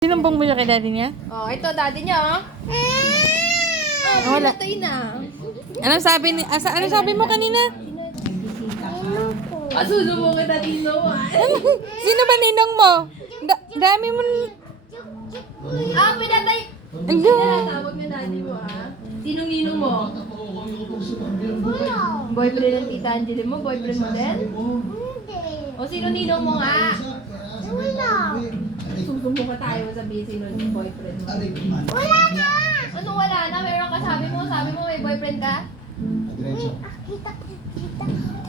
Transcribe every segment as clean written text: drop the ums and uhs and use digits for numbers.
Sinumbong mo siya kay daddy niya? Oh, ito daddy niya, oh. Oh, wala. pinatay na. Anong sabi ni ano sabi mo kanina? Susubo kita dito, ah. Sino ba ninong mo? Dami mo. Pinatay. Ando. Tawag na daddy mo, ah. Sinong ninong mo? Boyfriend ng Tita Angeli mo? Boyfriend mo din? O sino ninong mo nga? Susubo ka tayo sabihin sino yung boyfriend mo. Wala na! Ano wala na? Meron ka sabi mo may boyfriend ka? Diretso.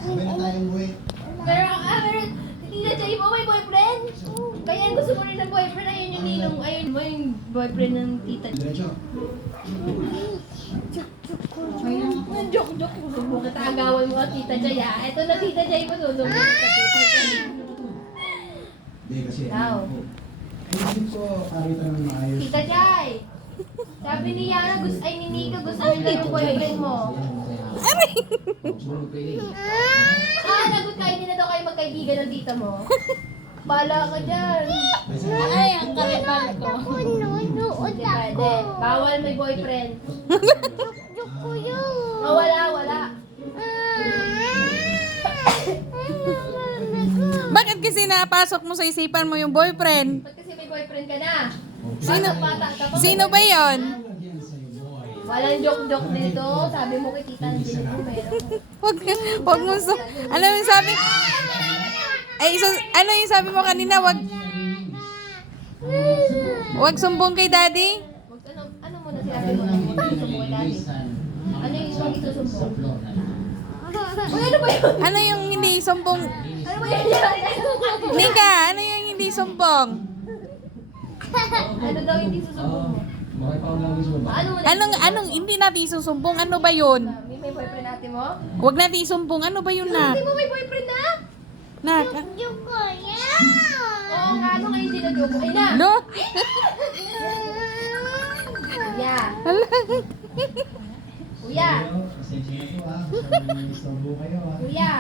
Sabay na tayong buhay. Meron. Tita Jay mo may boyfriend? Kaya yung gusto mo rin ng boyfriend, ayun yung ninong, ayun mo yung boyfriend ng Tita. Diretso. Joke. Susubo kita, agawan mo ka Tita Jay, ah. Ito na Tita Jay mo, susubo kita Tita Jay. Hindi kasi. Daw. Isip ko, karita ng maayos. Tita Jay! Sabi ni Yana, ni Nika, gusto nila yung boyfriend mo. Nagot kayo nila daw kayo magkaibigan ng tita mo. Bala ka dyan. Ay, ang kalipal ko. Hindi pwede. Bawal may boyfriend. Wala. Bakit kasi napasok mo sa isipan mo yung boyfriend? Ba't kasi may boyfriend ka na? Sino- Bata ka pa. Sino ba 'yon? Walang joke dito. Sabi mo kay Tita Angel mo meron. Wag mo ano yung sabi? Ano yung sabi mo kanina? Wag sumbong kay daddy? Ano mo na sinabi mo? Susumbong kay daddy. Ano yung isang isusumbong? Uy, ano ba yun? Ano yung hindi sumbong? Ano ba yun? Nika, ano yung hindi sumbong? Ano daw hindi susumbong mo? Ano mo na? Anong hindi natin isusumbong? Ano ba yun? May boyfriend natin mo? Wag natin isumbong. Ano ba yun na? Hindi mo may boyfriend na? Oo nga, ano ngayon sinajoke? Ay na! No? Kuya! Hala. Kuya! Pasensya na po, ah. Kasama niyo yung istorbo kayo, ah. Kuya!